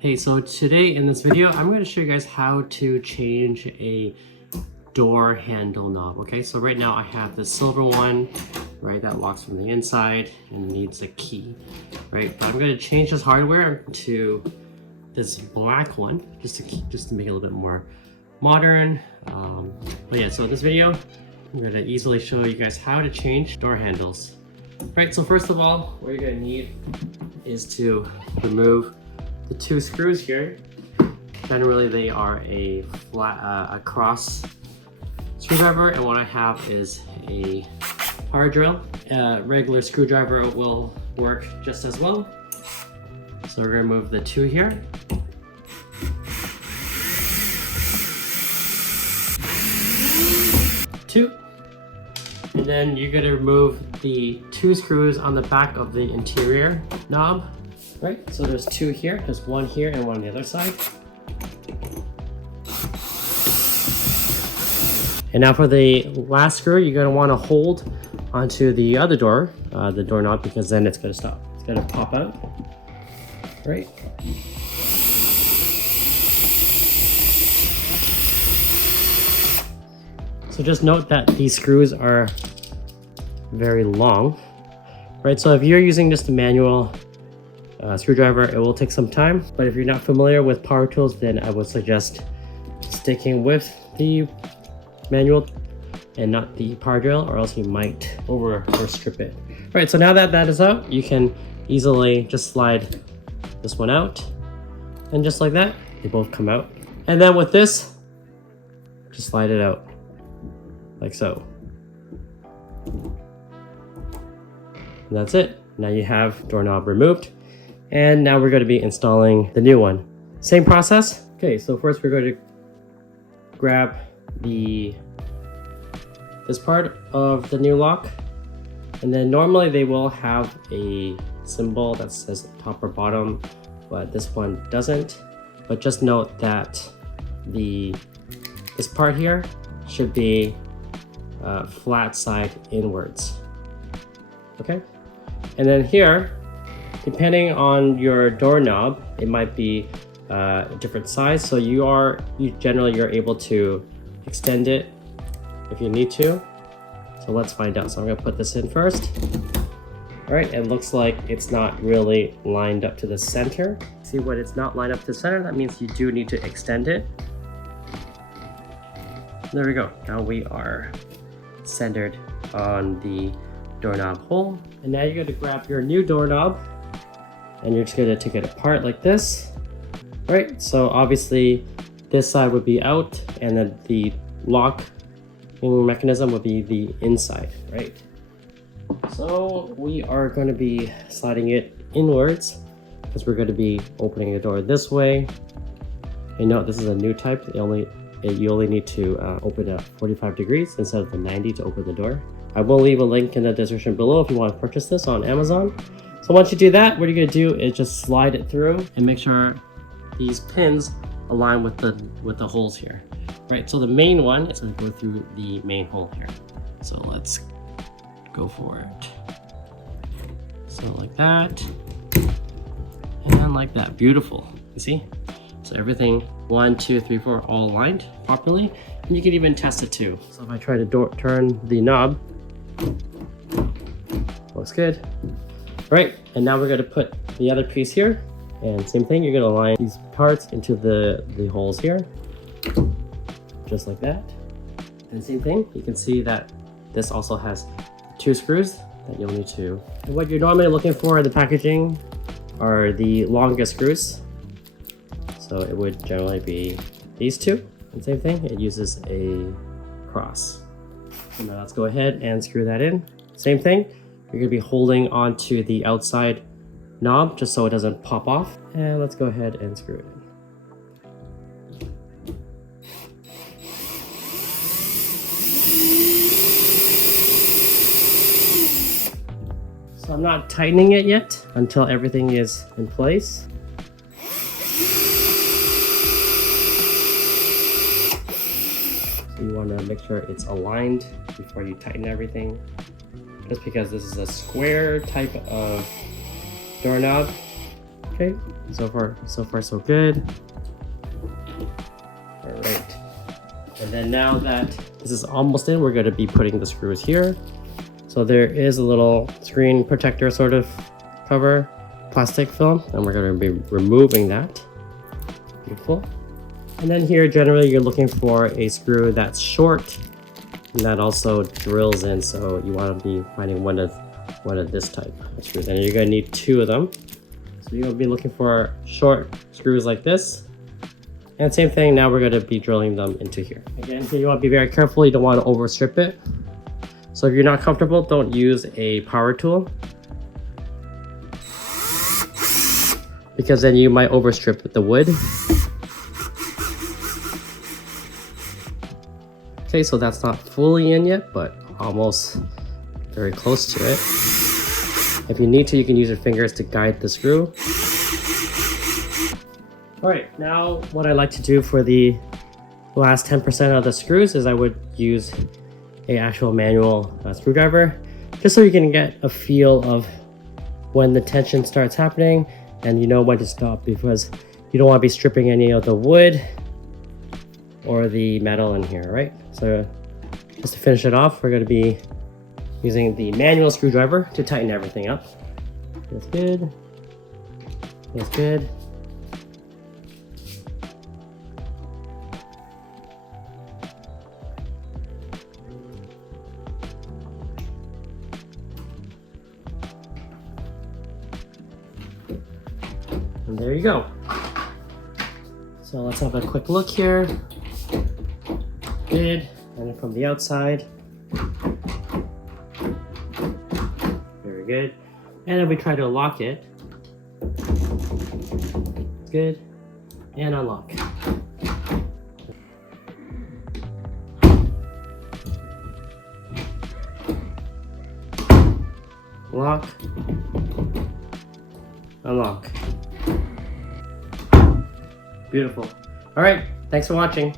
Hey, so today in this video, I'm going to show you guys how to change a door handle knob. Okay, so right now I have the silver one, right, that locks from the inside and needs a key, right? But I'm going to change this hardware to this black one just to make it a little bit more modern. But yeah, so in this video, I'm going to easily show you guys how to change door handles. Right, so first of all, what you're going to need is to remove the two screws here. Generally they are a flat a cross screwdriver, and what I have is a power drill. A regular screwdriver will work just as well. So we're going to remove the two here. Two. And then you're going to remove the two screws on the back of the interior knob. Right, so there's two here, there's one here and one on the other side. And now for the last screw, you're going to want to hold onto the other door, the doorknob, because then it's going to stop. It's going to pop out. Right. So just note that these screws are very long. Right, so if you're using just a manual screwdriver, it will take some time, but if you're not familiar with power tools, then I would suggest sticking with the manual and not the power drill, or else you might over or strip it. All right, so now that that is out, you can easily just slide this one out, and just like that, they both come out. And then with this, just slide it out like so. And that's it. Now you have doorknob removed. And now we're going to be installing the new one. Same process. Okay, so first we're going to grab this part of the new lock. And then normally they will have a symbol that says top or bottom, but this one doesn't. But just note that this part here should be flat side inwards. Okay? And then here, depending on your doorknob, it might be a different size. So you're able to extend it if you need to. So let's find out. So I'm gonna put this in first. All right, it looks like it's not really lined up to the center. See, when it's not lined up to the center, that means you do need to extend it. There we go. Now we are centered on the doorknob hole. And now you're going to grab your new doorknob and you're just going to take it apart like this. Right, so obviously this side would be out, and then the lock mechanism would be the inside, right? So we are going to be sliding it inwards because we're going to be opening the door this way. And note, this is a new type. You only need to open it 45 degrees instead of the 90 to open the door. I will leave a link in the description below if you want to purchase this on Amazon. So once you do that, what you're going to do is just slide it through and make sure these pins align with the holes here. Right, so the main one is going to go through the main hole here. So let's go for it. So like that, and like that. Beautiful. You see? So everything 1, 2, 3, 4 all aligned properly, and you can even test it too. So if I try to turn the knob, looks good. Right, and now we're going to put the other piece here, and same thing, you're going to align these parts into the holes here, just like that. And same thing, you can see that this also has two screws that you'll need to. And what you're normally looking for in the packaging are the longest screws. So it would generally be these two. And same thing, it uses a cross. So now let's go ahead and screw that in. Same thing, you're gonna be holding onto the outside knob just so it doesn't pop off. And let's go ahead and screw it in. So I'm not tightening it yet until everything is in place. You want to make sure it's aligned before you tighten everything. Just because this is a square type of doorknob, Okay, so far so good. All right. And then now that this is almost in, we're going to be putting the screws here. So there is a little screen protector sort of cover, plastic film, and we're going to be removing that. Beautiful. And then here, generally, you're looking for a screw that's short and that also drills in. So you want to be finding one of this type of screws, and you're going to need 2 of them. So you're going to be looking for short screws like this. And same thing, now we're going to be drilling them into here. Again, here you want to be very careful. You don't want to overstrip it. So if you're not comfortable, don't use a power tool, because then you might overstrip the wood. Okay, so that's not fully in yet, but almost very close to it. If you need to, you can use your fingers to guide the screw. All right, now what I like to do for the last 10% of the screws is I would use a actual manual screwdriver, just so you can get a feel of when the tension starts happening and you know when to stop, because you don't want to be stripping any of the wood or the metal in here, right? So just to finish it off, we're going to be using the manual screwdriver to tighten everything up. That's good. That's good. And there you go. So let's have a quick look here. Good. And then from the outside. Very good. And then we try to lock it. Good. And unlock. Lock. Unlock. Beautiful. All right. Thanks for watching.